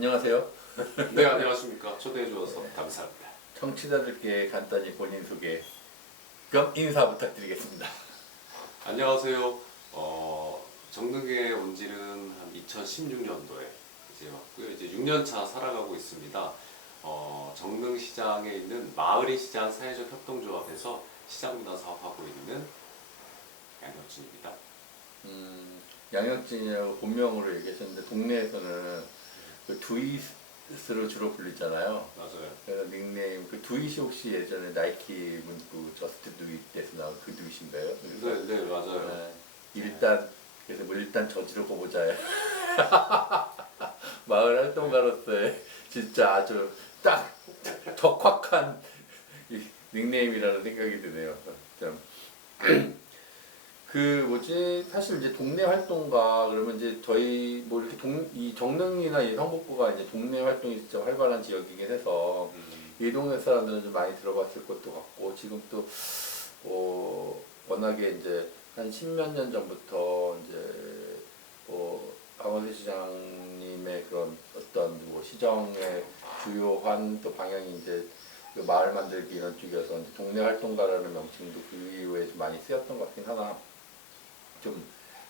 안녕하세요. 네, 안녕하십니까. 초대해 주셔서 감사합니다. 청취자들께 간단히 본인 소개 겸 인사 부탁드리겠습니다. 안녕하세요. 정릉에 온 지는 한 2016년도에 이제 왔고요. 이제 6년 차 살아가고 있습니다. 정릉시장에 있는 마을의 시장 사회적 협동조합에서 시장문화 사업하고 있는 양혁진입니다. 양혁진이라고 본명으로 얘기하셨는데 동네에서는 그 두잇으로 주로 불리잖아요. 맞아요. 그래서 닉네임 그 두잇이 혹시 예전에 나이키 문구 저스트 두잇에서 나온 그 두잇인가요? 네, 네, 맞아요. 일단 그래서 뭐 일단 저지르고 보자. 마을 활동가로서의 진짜 아주 딱 적확한 이 닉네임이라는 생각이 드네요. 그 뭐지 사실 이제 동네 활동가 그러면 이제 저희 뭐 이렇게 이 정릉이나 이 성북구가 이제 동네 활동이 진짜 활발한 지역이긴 해서 이 동네 사람들은 좀 많이 들어봤을 것도 같고 지금 또 워낙에 이제 한 십몇 년 전부터 이제 강원세 시장님의 그런 어떤 뭐 시정의 주요한 또 방향이 이제 그 마을 만들기 이런 쪽이어서 이제 동네 활동가라는 명칭도 그 이후에 좀 많이 쓰였던 것 같긴 하나 좀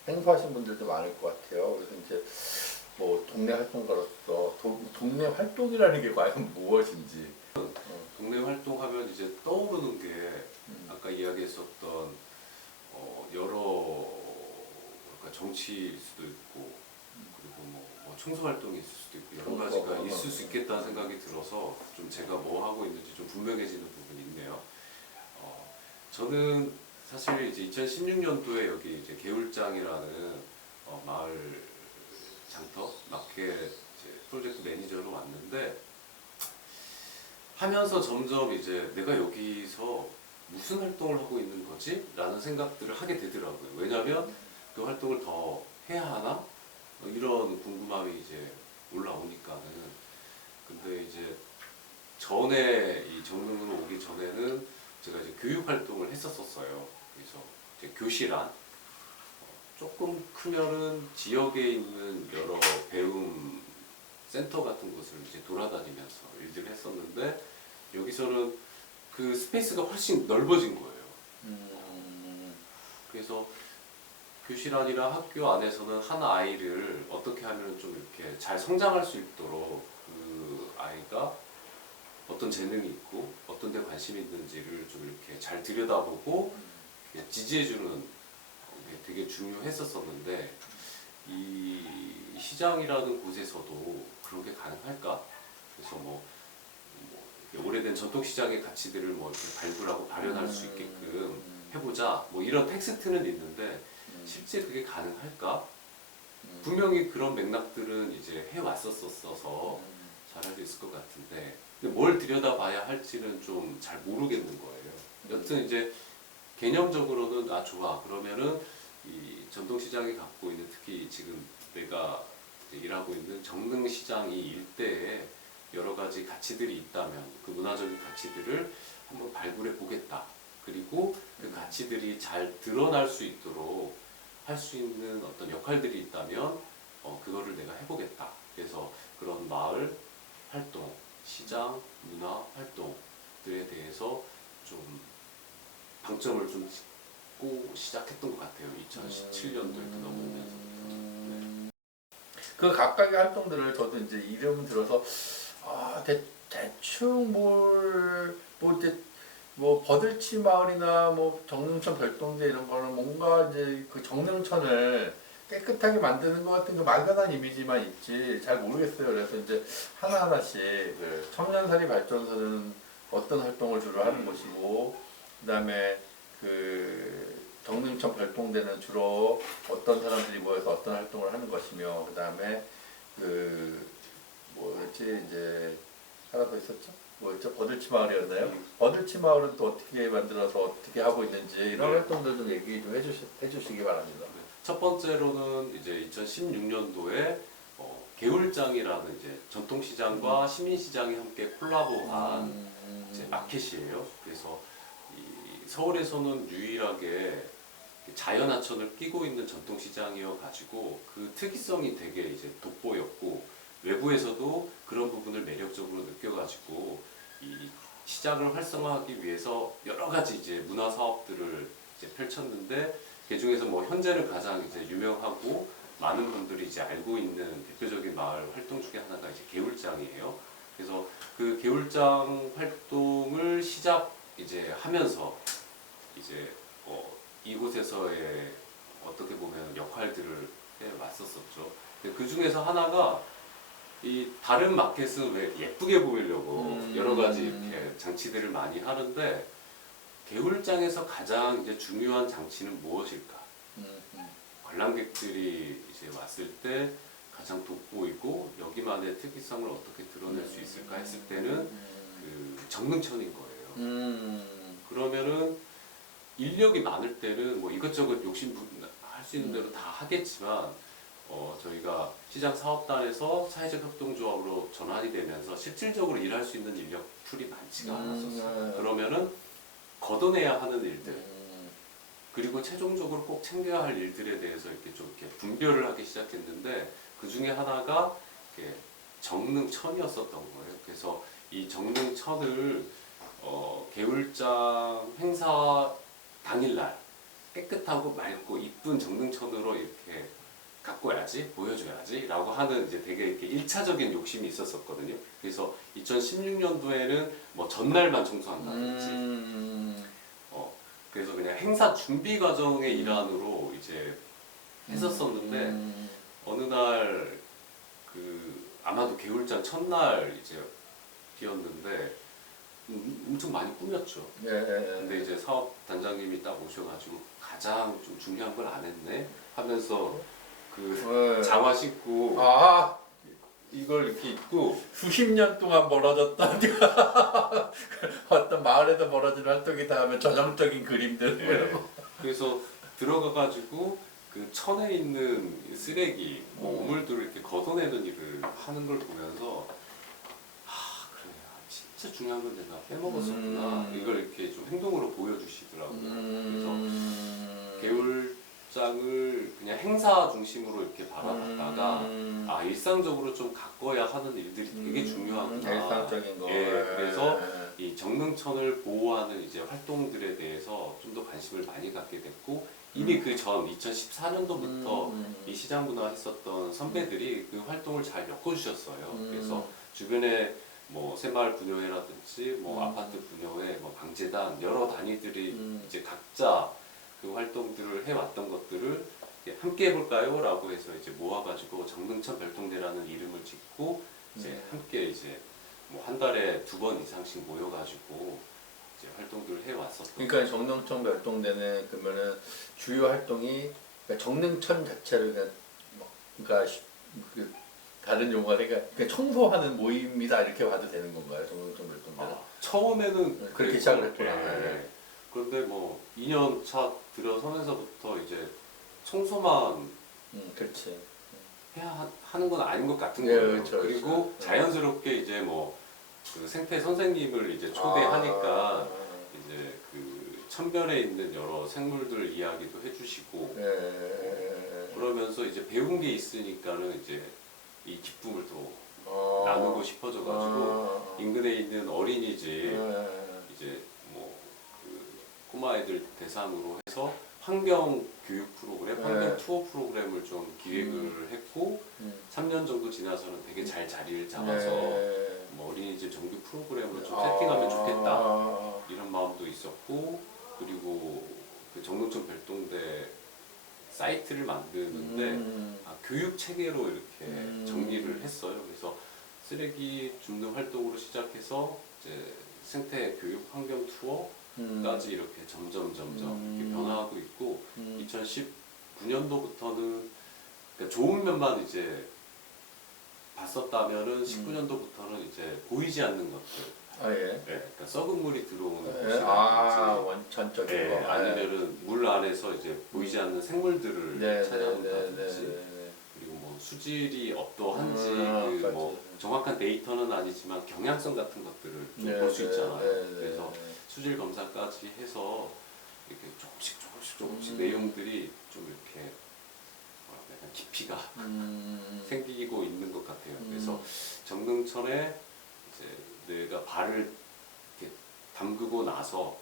행사하신 분들도 많을 것 같아요. 그래서 이제 뭐 동네 활동가로서 동네 활동이라는 게 과연 무엇인지 동네 활동하면 이제 떠오르는 게 아까 이야기했었던 여러 그러니까 정치일 수도 있고 그리고 뭐 청소 활동이 있을 수도 있고 여러 가지가 있을 수 있겠다는 생각이 들어서 좀 제가 뭐 하고 있는지 좀 분명해지는 부분이 있네요. 저는 사실 이제 2016년도에 여기 이제 개울장이라는 마을 장터 마켓 이제 프로젝트 매니저로 왔는데 하면서 점점 이제 내가 여기서 무슨 활동을 하고 있는 거지? 라는 생각들을 하게 되더라고요. 왜냐하면 그 활동을 더 해야 하나? 이런 궁금함이 이제 올라오니까는. 근데 이제 전에 이 정릉으로 오기 전에는 제가 이제 교육 활동을 했었어요. 그래서 이제 교실안 조금 크면은 지역에 있는 여러 배움 센터 같은 곳을 이제 돌아다니면서 일들을 했었는데 여기서는 그 스페이스가 훨씬 넓어진 거예요. 그래서 교실안이나 학교 안에서는 한 아이를 어떻게 하면 좀 이렇게 잘 성장할 수 있도록 그 아이가 어떤 재능이 있고 어떤 데 관심이 있는지를 좀 이렇게 잘 들여다보고 지지해주는 게 되게 중요했었었는데 이 시장이라는 곳에서도 그런 게 가능할까? 그래서 뭐 오래된 전통시장의 가치들을 뭐 이렇게 발굴하고 발현할 수 있게끔 해보자 뭐 이런 텍스트는 있는데 실제 그게 가능할까? 분명히 그런 맥락들은 이제 해왔었어서 잘할 수 있을 것 같은데 근데 뭘 들여다봐야 할지는 좀 잘 모르겠는 거예요. 여튼 이제 개념적으로는 아 좋아 그러면은 이 전통시장이 갖고 있는 특히 지금 내가 일하고 있는 정릉시장 이 일대에 여러 가지 가치들이 있다면 그 문화적인 가치들을 한번 발굴해 보겠다. 그리고 그 가치들이 잘 드러날 수 있도록 할 수 있는 어떤 역할들이 있다면 그거를 내가 해보겠다. 그래서 그런 마을 활동, 시장, 문화 활동들에 대해서 좀 방점을 좀 찍고 시작했던 것 같아요. 2017년도에도 넘으면서부터. 네. 그 각각의 활동들을 저도 이제 이름 들어서 대충 뭐 버들치 마을이나 뭐 정릉천 별동대 이런 거는 뭔가 이제 그 정릉천을 깨끗하게 만드는 것 같은 그 막연한 이미지만 있지 잘 모르겠어요. 그래서 이제 하나하나씩 청년살이 발전소는 어떤 활동을 주로 하는 것이고 그다음에 그 정릉천 별동대는 주로 어떤 사람들이 모여서 어떤 활동을 하는 것이며 그다음에 그 뭐였지 이제 하나 더 있었죠? 뭐였죠? 버들치 마을이었나요? 버들치 마을은 또 어떻게 만들어서 어떻게 하고 있는지 이런 활동들 좀 얘기 좀 해주시기 바랍니다. 첫 번째로는 이제 2016년도에 개울장이라는 이제 전통시장과 시민시장이 함께 콜라보한 이제 마켓이에요. 그래서 이 서울에서는 유일하게 자연하천을 끼고 있는 전통시장이어 가지고 그 특이성이 되게 이제 돋보였고 외부에서도 그런 부분을 매력적으로 느껴가지고 이 시장을 활성화하기 위해서 여러 가지 이제 문화 사업들을 이제 펼쳤는데 그 중에서 뭐 현재는 가장 이제 유명하고 많은 분들이 이제 알고 있는 대표적인 마을 활동 중에 하나가 이제 개울장이에요. 그래서 그 개울장 활동을 시작 이제 하면서 이제 이곳에서의 어떻게 보면 역할들을 해 왔었었죠. 근데 그 중에서 하나가 이 다른 마켓은 왜 예쁘게 보이려고 여러 가지 이렇게 장치들을 많이 하는데 개울장에서 가장 이제 중요한 장치는 무엇일까? 관람객들이 이제 왔을 때 가장 돋보이고 여기만의 특이성을 어떻게 드러낼 수 있을까 했을 때는 그 정릉천인 거예요. 그러면은 인력이 많을 때는 뭐 이것저것 욕심 할 수 있는 대로 다 하겠지만 저희가 시장 사업단에서 사회적 협동조합으로 전환이 되면서 실질적으로 일할 수 있는 인력 풀이 많지가 않았었어요. 그러면은 걷어내야 하는 일들 그리고 최종적으로 꼭 챙겨야 할 일들에 대해서 이렇게 좀 이렇게 분별을 하기 시작했는데 그 중에 하나가 이렇게 정릉천이었었던 거예요. 그래서 이 정릉천을 개울장 행사 당일날 깨끗하고 맑고 이쁜 정릉천으로 이렇게 갖고 와야지, 보여줘야지 라고 하는 이제 되게 이렇게 1차적인 욕심이 있었었거든요. 그래서 2016년도에는 뭐 전날만 청소한다든지 그래서 그냥 행사 준비 과정의 일환으로 이제 했었었는데 어느 날 아마도 개울장 첫날 이제 비었는데 엄청 많이 꾸몄죠. 근데 이제 사업 단장님이 딱 오셔가지고 가장 좀 중요한 걸 안 했네 하면서 장화 신고 이걸 이렇게 입고 수십 년 동안 벌어졌던 어떤 마을에서 벌어진 활동이다 하면 전형적인 그림들. 그래서 들어가가지고 그 천에 있는 쓰레기, 뭐 오물들을 이렇게 걷어내는 일을 하는 걸 보면서 그래, 진짜 중요한 건 내가 빼먹었었구나. 이걸 이렇게 좀 행동으로 보여주시더라고요. 그래서 개울장을 그냥 행사 중심으로 이렇게 바라봤다가 일상적으로 좀 가꿔야 하는 일들이 되게 중요하구나. 일상적인 거. 그래서 이 정릉천을 보호하는 이제 활동들에 대해서 좀 더 관심을 많이 갖게 됐고 이미 그 전 2014년도부터 이 시장 문화 했었던 선배들이 그 활동을 잘 엮어주셨어요. 그래서 주변에 뭐 새마을 분여회라든지 뭐 아파트 분여회, 뭐 방재단 여러 단위들이 이제 각자 그 활동들을 해왔던 것들을 함께 해볼까요? 라고 해서 이제 모아가지고 정릉천 별동대라는 이름을 짓고 이제 함께 이제 뭐 한 달에 2번 이상씩 모여가지고 이제 활동들을 해왔었던. 그러니까 정릉천 별동대는 그러면은 주요 활동이 그러니까 정릉천 자체를 그러니까 그 다른 용어가 그러니까 청소하는 모임이다 이렇게 봐도 되는 건가요? 정릉천 별동대는? 처음에는 그렇게 시작을 했구나. 그런데 뭐 2년 차 들어서면서부터 이제 청소만 그렇지. 하는 건 아닌 것 같은 네, 거예요. 그렇죠, 그리고 그렇죠. 자연스럽게 이제 뭐 그 생태 선생님을 이제 초대하니까 이제 그 천변에 있는 여러 생물들 이야기도 해주시고 그러면서 이제 배운 게 있으니까는 이제 이 기쁨을 또 나누고 싶어져가지고 인근에 있는 어린이집 이제 뭐 그 꼬마아이들 대상으로 해서 환경 교육 프로그램, 환경 투어 프로그램을 좀 기획을 했고 3년 정도 지나서는 되게 잘 자리를 잡아서 뭐 어린이집 정규 프로그램으로 좀 세팅하면 좋겠다 이런 마음도 있었고 그리고 그 정릉천 별동대 사이트를 만드는데 교육 체계로 이렇게 정리를 했어요. 그래서 쓰레기 줍는 활동으로 시작해서 이제 생태 교육, 환경 투어까지 이렇게 점점 이렇게 변화하고 있고 2019년도부터는 그러니까 좋은 면만 이제 봤었다면은 19년도부터는 이제 보이지 않는 것들. 네, 그러니까 썩은 물이 들어오는 곳이라든지 원천적인 거. 아니면은 물 안에서 이제 보이지 않는 생물들을 찾아온다든지 그리고 뭐 수질이 어떠한지 뭐 정확한 데이터는 아니지만 경향성 같은 것들을 좀 볼 수 있잖아요. 그래서 수질 검사까지 해서 이렇게 조금씩 내용들이 좀 이렇게 약간 깊이가 음. 생기고 있는 것 같아요. 그래서 정릉천에 이제 내가 발을 이렇게 담그고 나서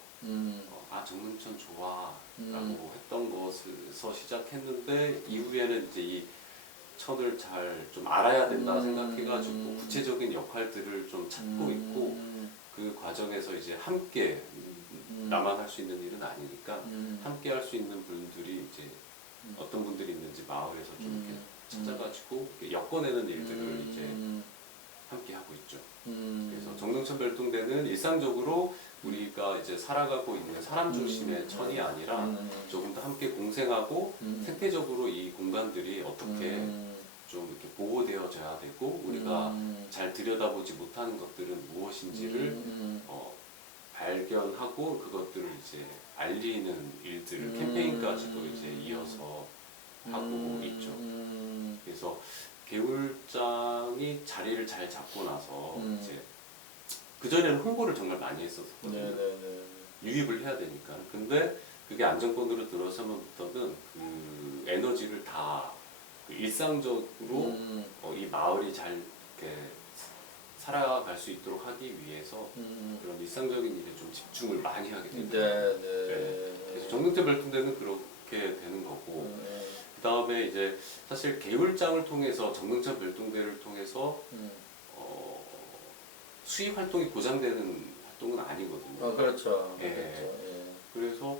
아 정릉천 좋아라고 했던 것에서 시작했는데 이후에는 이제 이 천을 잘 좀 알아야 된다 생각해가지고 구체적인 역할들을 좀 찾고 있고 그 과정에서 이제 함께 나만 할 수 있는 일은 아니니까 함께 할 수 있는 분들이 이제 어떤 분들이 있는지 마을에서 좀 이렇게 찾아가지고 엮어내는 일들을 이제 함께 하고 있죠. 그래서 정릉천 별동대는 일상적으로 우리가 이제 살아가고 있는 사람 중심의 천이 아니라 조금 더 함께 공생하고 생태적으로 이 공간들이 어떻게 좀 이렇게 보호되어져야 되고 우리가 잘 들여다보지 못하는 것들은 무엇인지를 발견하고 그것들을 이제 알리는 일들을 캠페인까지도 이제 이어서 하고 있죠. 그래서 개울장이 자리를 잘 잡고 나서 이제 그전에는 홍보를 정말 많이 했었거든요. 네네네. 유입을 해야 되니까. 근데 그게 안정권으로 들어서면부터는 그 에너지를 다 그 일상적으로 이 마을이 잘 이렇게 살아갈 수 있도록 하기 위해서 그런 일상적인 일에 좀 집중을 많이 하게 되죠. 네. 그래서 정릉천 별동대는 그렇게 되는 거고 그 다음에 이제 사실 개울장을 통해서 정릉천 별동대를 통해서 수익 활동이 보장되는 활동은 아니거든요. 그렇죠. 예. 그렇죠. 예. 그래서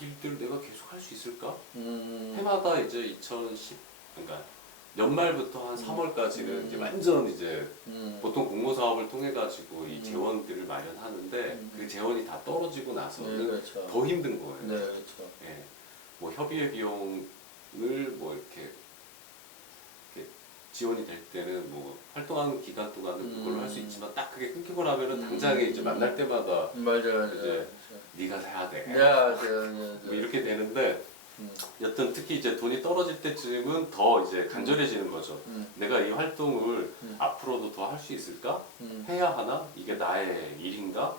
일들을 내가 계속 할 수 있을까? 해마다 이제 그러니까 연말부터 한 3월까지는 이제 완전 이제 보통 공모 사업을 통해 가지고 이 재원들을 마련하는데 그 재원이 다 떨어지고 나서는 네, 그렇죠. 더 힘든 거예요. 네, 그렇죠. 예. 뭐 협의회 비용을 뭐 이렇게 지원이 될 때는 뭐 활동하는 기간 동안은 그걸로 할 수 있지만 딱 그게 끊기고 나면은 당장에 이제 만날 때마다 맞아요. 이제 네가 사야 돼. 뭐 네. 이렇게 되는데 여튼 특히 이제 돈이 떨어질 때쯤은 더 이제 간절해지는 거죠. 내가 이 활동을 앞으로도 더 할 수 있을까? 해야 하나? 이게 나의 일인가?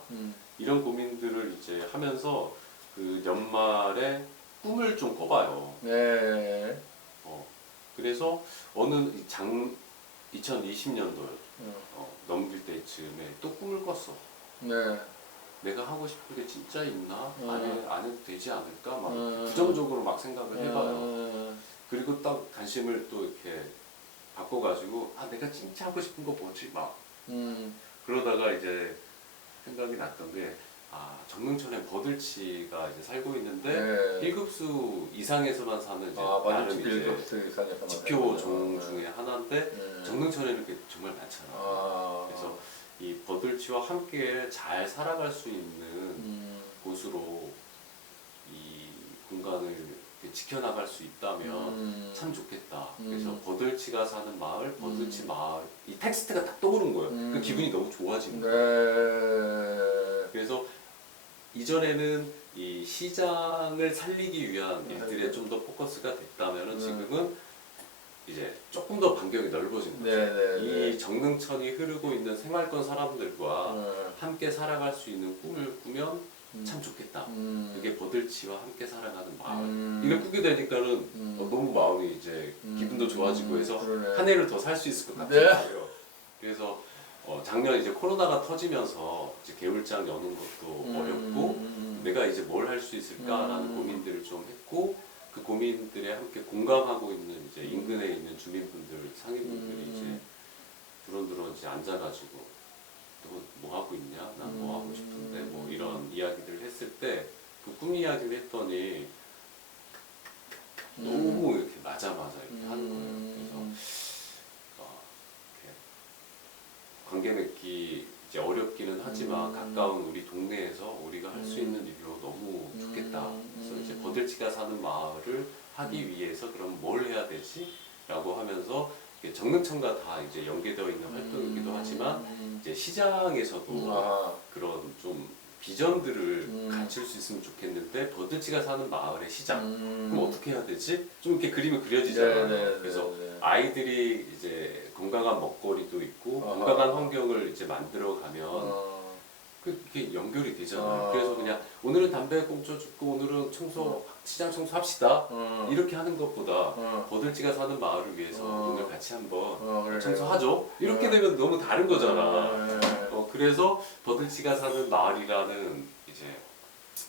이런 고민들을 이제 하면서 그 연말에 꿈을 좀 꿔봐요. 네. 그래서 어느 2020년도 넘길 때쯤에 또 꿈을 꿨어. 네. 내가 하고 싶은 게 진짜 있나? 안 해도 되지 않을까? 막 부정적으로 막 생각을 해봐요. 그리고 딱 관심을 또 이렇게 바꿔가지고 내가 진짜 하고 싶은 거 뭐지? 막 그러다가 이제 생각이 났던 게 정릉천에 버들치가 이제 살고 있는데 1급수 이상에서만 사는 이제 나름 이제 지표종 중에 하나인데 정릉천에는 그게 정말 많잖아. 그래서 이 버들치와 함께 잘 살아갈 수 있는 곳으로 이 공간을 이렇게 지켜나갈 수 있다면 참 좋겠다. 그래서 버들치가 사는 마을, 버들치 마을 이 텍스트가 딱 떠오른 거예요. 그 기분이 너무 좋아진 거예요. 그래서 이전에는 이 시장을 살리기 위한 일들에 좀 더 포커스가 됐다면 지금은 이제 조금 더 반경이 넓어진 거죠. 이 정릉천이 흐르고 있는 생활권 사람들과 함께 살아갈 수 있는 꿈을 꾸면 참 좋겠다. 그게 버들치와 함께 살아가는 마을. 이걸 꾸게 되니까는 너무 마음이 이제 기분도 좋아지고 해서 한 해를 더 살 수 있을 것 같아요. 그래서 작년 이제 코로나가 터지면서 이제 개울장 여는 것도 어렵고 내가 이제 뭘 할 수 있을까라는 고민들을 좀 했고 그 고민들에 함께 공감하고 있는 이제 인근에 있는 주민분들, 상인분들이 이제 두런두런 이제 앉아가지고 너 뭐 하고 있냐? 난 뭐 하고 싶은데 뭐 이런 이야기들을 했을 때 그 꿈 이야기를 했더니 너무 이렇게 맞아 이렇게 하는 거예요. 그래서 이렇게 관계 맺기 이제 어렵기는 하지만 가까운 우리 동네에서 우리가 할 수 있는 일로 너무 좋겠다. 그래서 이제 버들치가 사는 마을을 하기 위해서 그럼 뭘 해야 되지? 라고 하면서 정릉천과 다 이제 연계되어 있는 활동이기도 하지만 이제 시장에서도 그런 좀 비전들을 갖출 수 있으면 좋겠는데 버들치가 사는 마을의 시장 그럼 어떻게 해야 되지? 좀 이렇게 그림이 그려지잖아요. 그래서 아이들이 이제 건강한 먹거리도 있고 건강한 환경을 이제 만들어 가면 그게 연결이 되잖아요. 아. 그래서 그냥 오늘은 담배 꽁초 줍고 오늘은 시장 청소 합시다. 이렇게 하는 것보다 버들지가 사는 마을을 위해서 오늘 같이 한번 그래. 청소하죠. 이렇게 되면 너무 다른 거잖아. 그래서 버들지가 사는 마을이라는 이제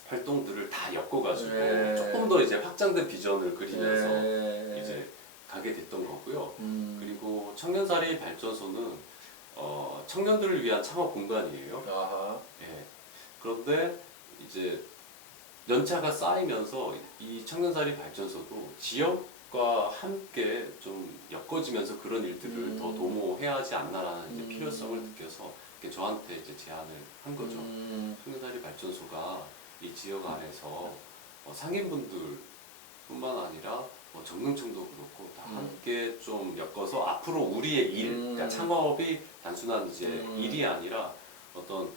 활동들을 다 엮어가지고 네. 조금 더 이제 확장된 비전을 그리면서 네. 이제 가게 됐던 거고요. 음. 그리고 청년살이 발전소는 청년들을 위한 창업 공간이에요. 아하. 예. 그런데 이제 연차가 쌓이면서 이 청년살이 발전소도 지역과 함께 좀 엮어지면서 그런 일들을 더 도모해야 하지 않나라는 이제 필요성을 느껴서 이렇게 저한테 이제 제안을 한 거죠. 청년살이 발전소가 이 지역 안에서 상인분들뿐만 아니라 정릉청도 그렇고 다 함께 좀 엮어서 앞으로 우리의 일, 그러니까 창업이 단순한 이제 일이 아니라 어떤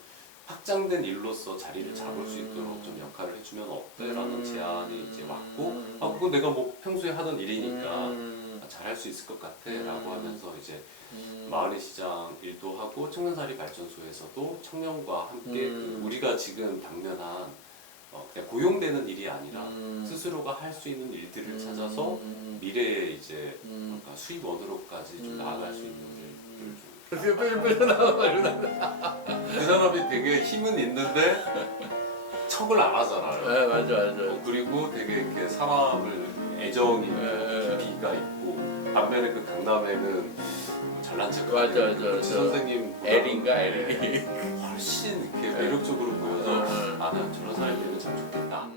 확장된 일로서 자리를 잡을 수 있도록 좀 역할을 해주면 어때라는 제안이 이제 왔고, 그거 내가 뭐 평소에 하던 일이니까 잘할 수 있을 것 같아라고 하면서 이제 마을의 시장 일도 하고 청년살이 발전소에서도 청년과 함께 그 우리가 지금 당면한 그냥 고용되는 일이 아니라 스스로가 할 수 있는 일들을 찾아서 미래에 이제 뭔가 수입원으로까지 좀 나아갈 수 있는 일들을 좀. 그래서 뼈 나와 그 사람이 되게 힘은 있는데 척을 안 하잖아요. 네, 맞아. 그리고 되게 이렇게 사람을 애정이 있고 깊이가 있고 반면에 그 강남에는 잘난 척 맞아. 지 선생님 에린가 에리. 훨씬 이렇게 매력적으로 보여서 아, 난 저런 사람이 되면 참 좋겠다.